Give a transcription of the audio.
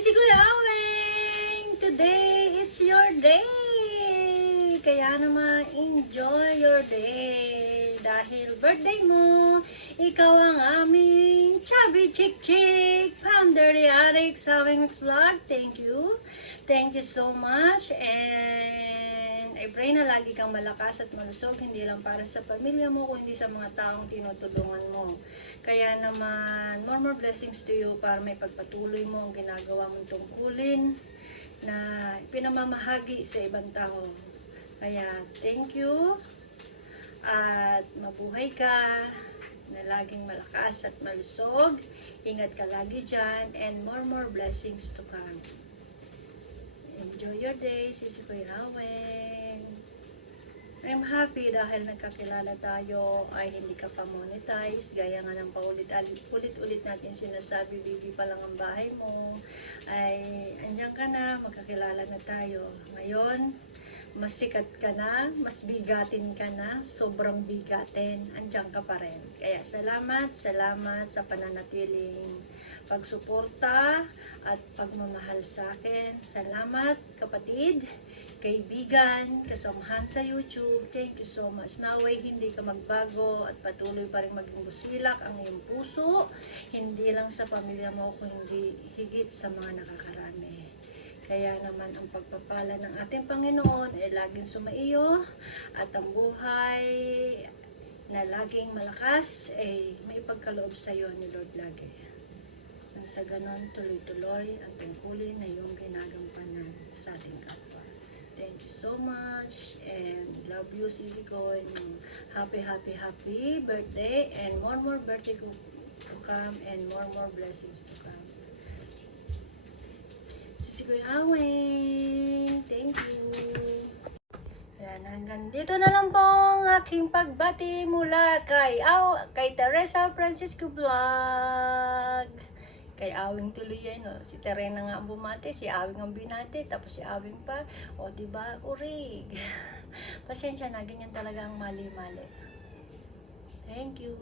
Sisi Kuya Aweng! Today, it's your day! Kaya naman, enjoy your day. Dahil birthday mo, ikaw ang aming chubby chick chick. Founder ni Alex Aweng Vlog. Thank you. Thank you so much. And I pray na lagi kang malakas at malusog. Hindi lang para sa pamilya mo, kundi sa mga taong tinutulungan mo. Kaya naman, more blessings to you para may pagpatuloy mo ang ginagawa mong tungkulin na pinamamahagi sa ibang tao. Kaya, thank you. At mabuhay ka na laging malakas at malusog. Ingat ka lagi dyan. And more blessings to come. Enjoy your day, Sisi Kuya Aweng. I'm happy dahil nagkakilala tayo ay hindi ka pa monetize. Gaya nga ng paulit-ulit natin sinasabi, baby pa lang ang bahay mo. Ay, andyan ka na, magkakilala na tayo. Ngayon, mas sikat ka na, mas bigatin ka na, sobrang bigatin, andyan ka pa rin. Kaya salamat sa pananatiling pagsuporta at pagmamahal sa akin. Salamat kapatid, kaibigan, kasamahan sa YouTube. Thank you so much. Naway hindi ka magbago at patuloy pa rin maging busilak ang iyong puso, hindi lang sa pamilya mo, kundi higit sa mga nakakarami. Kaya naman ang pagpapala ng ating Panginoon ay laging sumaiyo at ang buhay na laging malakas ay may pagkaloob sa iyo ni Lord lagi. Nang sa ganon, tuloy-tuloy ang tungkulin na iyong ginagampanan sa ating kapwa. Thank you so much and love you, Sisi ko. Happy birthday and more birthday to come and more blessings to come. Sisi Kuya Aweng, thank you. Yan, hanggang dito na lang po ang aking pagbati mula kay Teresa Francisco Vlog. Kay Aweng tuloy yan, no? Si Terena nga ang bumati, si Aweng ang binati, tapos si Aweng pa, o diba, urig. Pasensya na, ganyan talaga ang mali-mali. Thank you.